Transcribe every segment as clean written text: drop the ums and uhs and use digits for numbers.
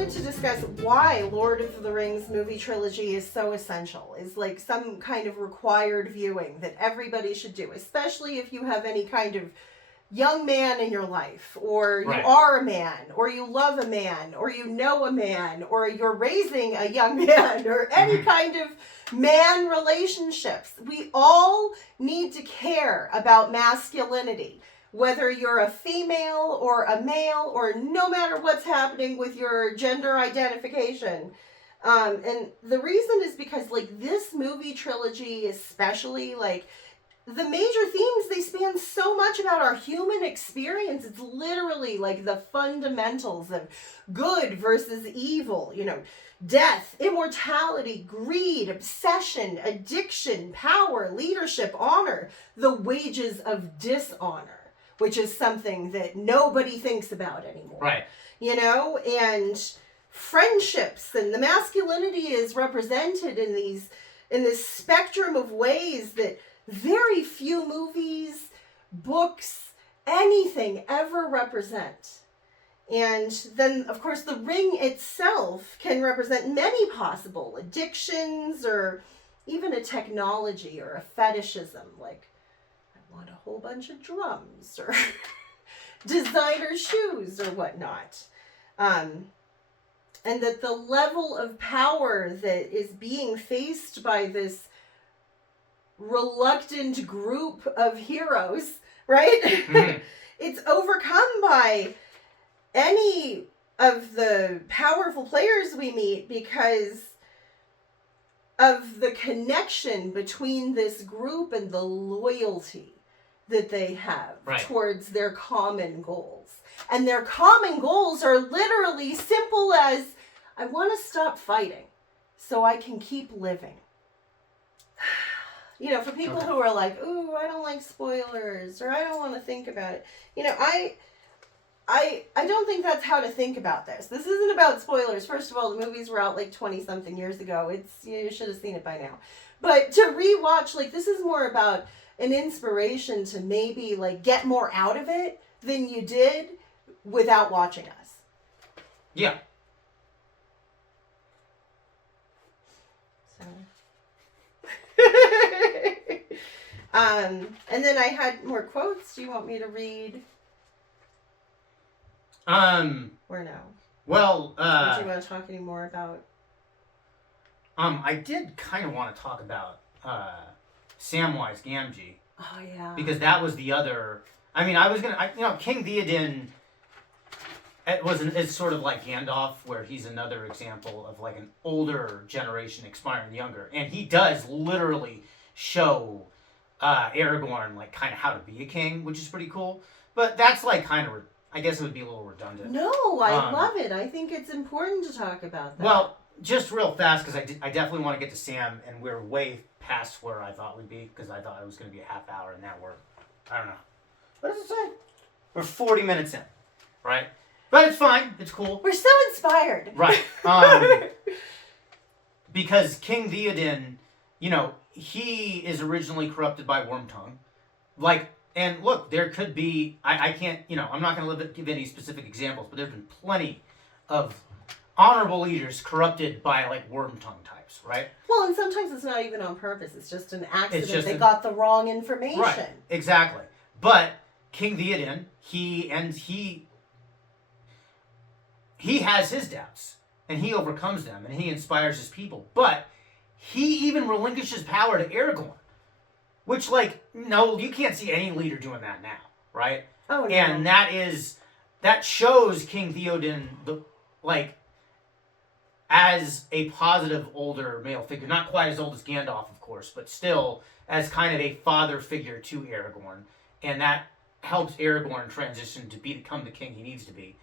wanted to discuss why Lord of the Rings movie trilogy is so essential. Is like some kind of required viewing that everybody should do, especially if you have any kind of young man in your life, or you are a man, or you love a man, or you know a man, or you're raising a young man, or any kind of man relationships. We all need to care about masculinity, whether you're a female or a male, or no matter what's happening with your gender identification. And the reason is because, like, this movie trilogy especially, like, the major themes, they span so much about our human experience. It's literally like the fundamentals of good versus evil, you know, death, immortality, greed, obsession, addiction, power, leadership, honor, the wages of dishonor, which is something that nobody thinks about anymore. Right. You know, and friendships, and the masculinity is represented in this spectrum of ways that very few movies, books, anything ever represent. And then, of course, the ring itself can represent many possible addictions, or even a technology or a fetishism, like, I want a whole bunch of drums, or designer shoes, or whatnot. And that the level of power that is being faced by this reluctant group of heroes, right? Mm-hmm. It's overcome by any of the powerful players we meet because of the connection between this group and the loyalty that they have towards their common goals. And their common goals are literally simple as, I want to stop fighting so I can keep living. You know, for people who are like, ooh, I don't like spoilers, or I don't want to think about it. You know, I don't think that's how to think about this. This isn't about spoilers. First of all, the movies were out like 20-something years ago. You should have seen it by now. But to rewatch, like, this is more about an inspiration to maybe, like, get more out of it than you did without watching us. Yeah. So... and then I had more quotes. Do you want me to read? Or no? Well, do you want to talk any more about? I did kind of want to talk about Samwise Gamgee. Oh yeah. Because that was the other. I mean, King Theoden. It's sort of like Gandalf, where he's another example of like an older generation inspiring younger, and he does literally show Aragorn like kind of how to be a king, which is pretty cool. But that's like kind of, I guess it would be a little redundant. No, I love it. I think it's important to talk about that. Well, just real fast, because I definitely want to get to Sam, and we're way past where I thought we'd be, because I thought it was going to be a half hour, and now I don't know. What does it say? We're 40 minutes in, right? But it's fine. It's cool. We're so inspired. Right. Because King Theoden, you know, he is originally corrupted by Wormtongue. Like, and look, there could be, I can't, you know, I'm not going to give any specific examples, but there's been plenty of honorable leaders corrupted by, like, Wormtongue types, right? Well, and sometimes it's not even on purpose. It's just an accident. They got the wrong information. Right. Exactly. But King Theoden, he has his doubts, and he overcomes them, and he inspires his people. But he even relinquishes power to Aragorn, which, like, no, you can't see any leader doing that now, right? Oh, no. And that shows King Theoden, as a positive older male figure. Not quite as old as Gandalf, of course, but still as kind of a father figure to Aragorn. And that helps Aragorn transition to become the king he needs to be.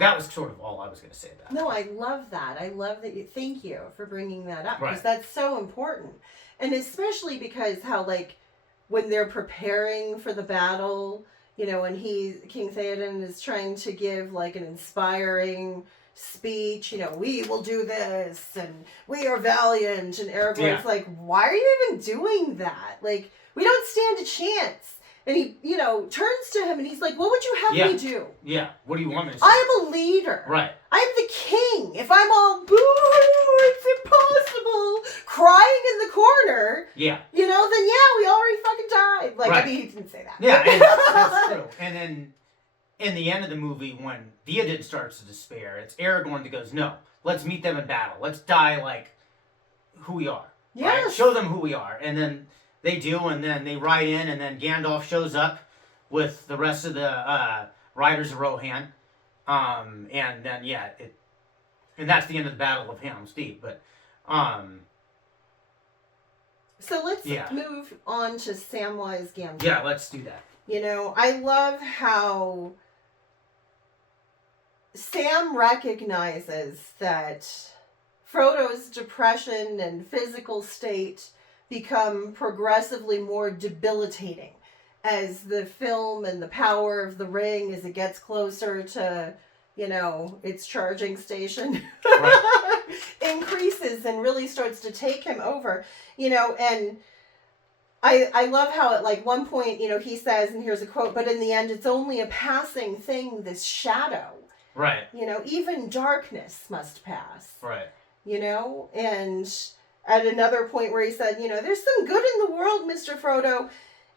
That was sort of all I was going to say about it. No, I love that. I love that thank you for bringing that up. Because right. That's so important. And especially because how, like, when they're preparing for the battle, you know, when King Theoden is trying to give, like, an inspiring speech, you know, we will do this, and we are valiant, and Aragorn's like, why are you even doing that? Like, we don't stand a chance. And he, turns to him and he's like, what would you have me do? Yeah. What do you want me to say? I'm a leader. Right. I'm the king. If I'm all, boo, it's impossible, crying in the corner, yeah. then we already fucking died. Like, right. I mean, he didn't say that. Yeah, and that's true. And then in the end of the movie, when Theoden starts to despair, it's Aragorn that goes, no, let's meet them in battle. Let's die like who we are. Yes. Right? Show them who we are. And then they do, and then they ride in, and then Gandalf shows up with the rest of the Riders of Rohan. And then, and that's the end of the Battle of Helm's Deep. But, so let's move on to Samwise Gamgee. Yeah, let's do that. I love how Sam recognizes that Frodo's depression and physical state become progressively more debilitating as the film and the power of the ring, as it gets closer to, its charging station, right. increases and really starts to take him over, and I love how at like one point, he says, and here's a quote, but in the end, it's only a passing thing, this shadow. Right. Even darkness must pass. Right. And at another point where he said, there's some good in the world, Mr. Frodo,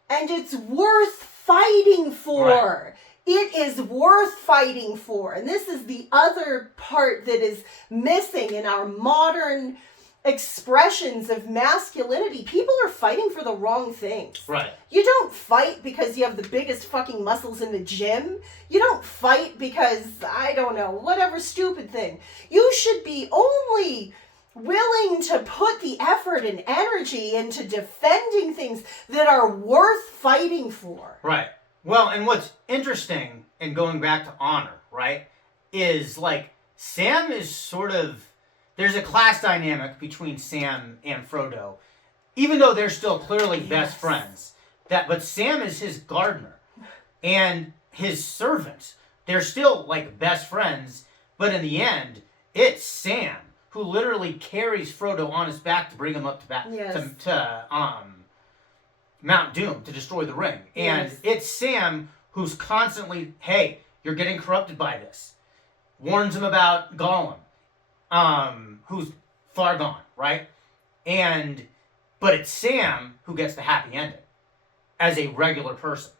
and it's worth fighting for. Right. It is worth fighting for. And this is the other part that is missing in our modern expressions of masculinity. People are fighting for the wrong things. Right. You don't fight because you have the biggest fucking muscles in the gym. You don't fight because, I don't know, whatever stupid thing. You should be only willing to put the effort and energy into defending things that are worth fighting for. Right. Well, and what's interesting, and going back to honor, right, is like Sam is sort of, there's a class dynamic between Sam and Frodo, even though they're still clearly best friends. But Sam is his gardener and his servant. They're still like best friends, but in the end, it's Sam who literally carries Frodo on his back to bring him up to Mount Doom to destroy the ring. And it's Sam who's constantly, hey, you're getting corrupted by this. Warns him about Gollum, who's far gone, right? But it's Sam who gets the happy ending as a regular person.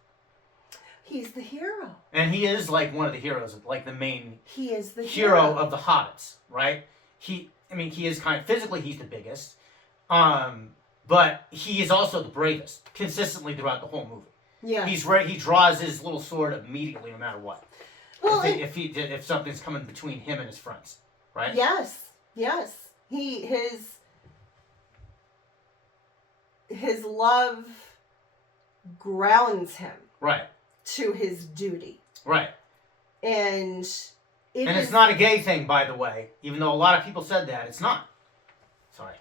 He's the hero. And he is like one of the heroes, like the main he is the hero of the Hobbits, right? He is kind of, physically he's the biggest. But he is also the bravest, consistently throughout the whole movie. Yeah. He draws his little sword immediately, no matter what. Well, if something's coming between him and his friends, right? Yes. His love grounds him. Right. To his duty. Right. And it's not a gay thing, by the way, even though a lot of people said that. It's not. Sorry.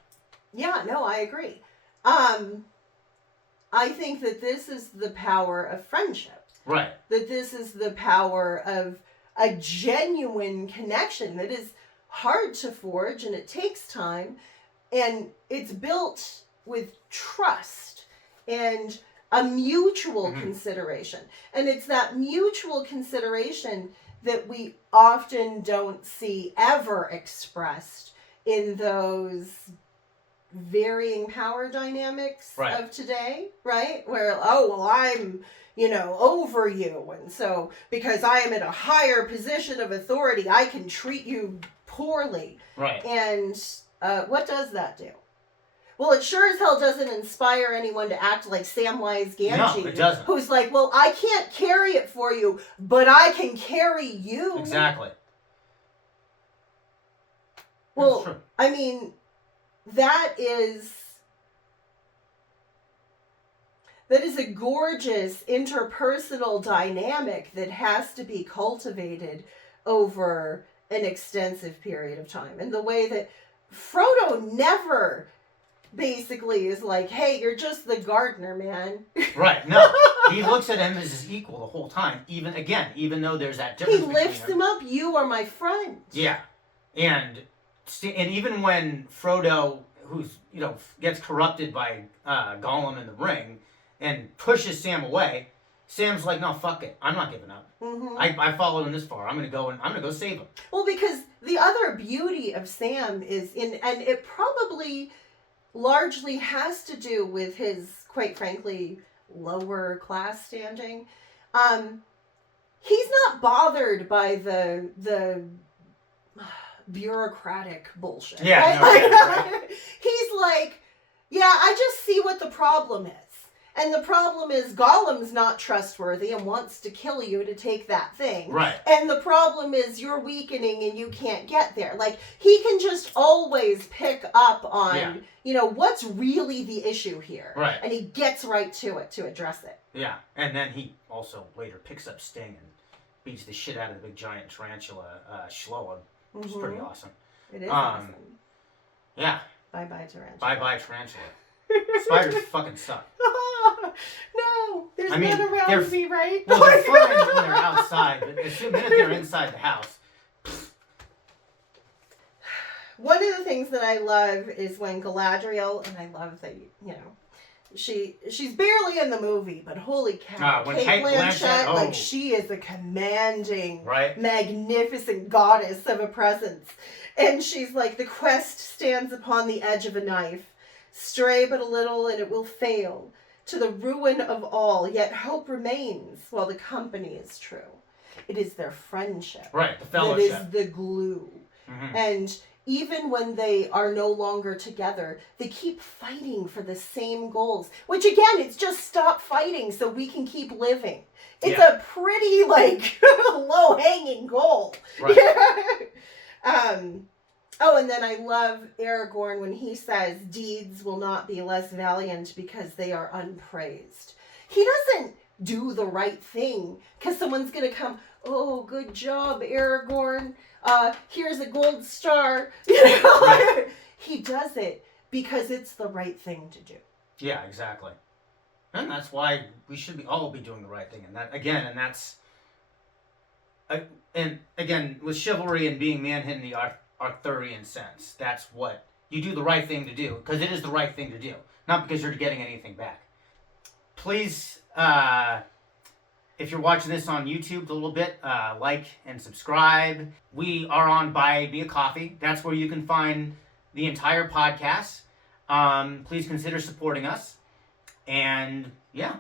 Yeah, no, I agree. I think that this is the power of friendship. Right. That this is the power of a genuine connection that is hard to forge and it takes time, and it's built with trust and a mutual consideration. And it's that mutual consideration that we often don't see ever expressed in those varying power dynamics of today, right? Where, I'm, over you. And so because I am in a higher position of authority, I can treat you poorly. Right. And what does that do? Well, it sure as hell doesn't inspire anyone to act like Samwise Gamgee. No, it doesn't. Who's like, well, I can't carry it for you, but I can carry you. Exactly. Well, I mean, that is a gorgeous interpersonal dynamic that has to be cultivated over an extensive period of time. And the way that Frodo never basically is like, hey, you're just the gardener, man. Right. No. He looks at him as his equal the whole time. Even though there's that difference. He lifts him up. You are my friend. Yeah. And even when Frodo, who's, gets corrupted by Gollum in the ring, and pushes Sam away, Sam's like, no, fuck it. I'm not giving up. Mm-hmm. I followed him this far. I'm gonna go save him. Well, because the other beauty of Sam is and it probably largely has to do with his, quite frankly, lower class standing. He's not bothered by the bureaucratic bullshit. Yeah, right? no, right. He's like, yeah, I just see what the problem is. And the problem is Gollum's not trustworthy and wants to kill you to take that thing. Right. And the problem is you're weakening and you can't get there. Like, he can just always pick up on, what's really the issue here. Right. And he gets right to it to address it. Yeah. And then he also later picks up Sting and beats the shit out of the big giant tarantula, Shloa, which is pretty awesome. It is awesome. Yeah. Bye-bye, tarantula. Bye-bye, tarantula. Spiders fucking suck. No, there's I mean, none around me, right? Well, they're fine when they're outside, but the minute they're inside the house. One of the things that I love is when Galadriel, and I love that, she's barely in the movie, but holy cow, when Cate Blanchett, oh. she is a commanding, right? magnificent goddess of a presence. And she's like, the quest stands upon the edge of a knife. Stray but a little and it will fail, to the ruin of all, yet hope remains while the company is true. It is their friendship. Right, the fellowship. That is the glue. Mm-hmm. And even when they are no longer together, they keep fighting for the same goals. Which again, it's just stop fighting so we can keep living. It's a pretty, low-hanging goal. Right. Oh, and then I love Aragorn when he says, deeds will not be less valiant because they are unpraised. He doesn't do the right thing because someone's going to come, oh, good job, Aragorn. Here's a gold star. Right. He does it because it's the right thing to do. Yeah, exactly. And that's why we should all be doing the right thing. And again, with chivalry and being manhood in the Arthurian sense, that's what you do the right thing to do, because it is the right thing to do, not because you're getting anything back. Please, if you're watching this on YouTube a little bit, like and subscribe. We are on Buy Me a Coffee. That's where you can find the entire podcast. Please consider supporting us. And yeah.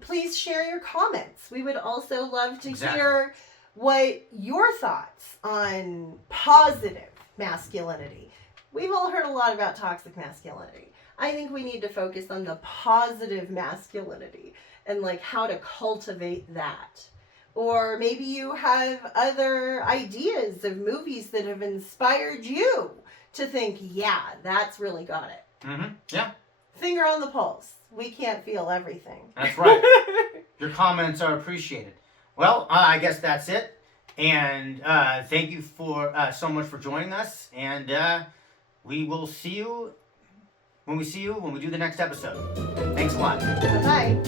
Please share your comments. We would also love to Exactly. hear what your thoughts on positive masculinity. We've all heard a lot about toxic masculinity. I think we need to focus on the positive masculinity and how to cultivate that. Or maybe you have other ideas of movies that have inspired you to think, yeah, that's really got it. Mm-hmm. Yeah. Finger on the pulse. We can't feel everything. That's right. Your comments are appreciated. Well, I guess that's it. And thank you for so much for joining us. And we will see you when we do the next episode. Thanks a lot. Bye-bye.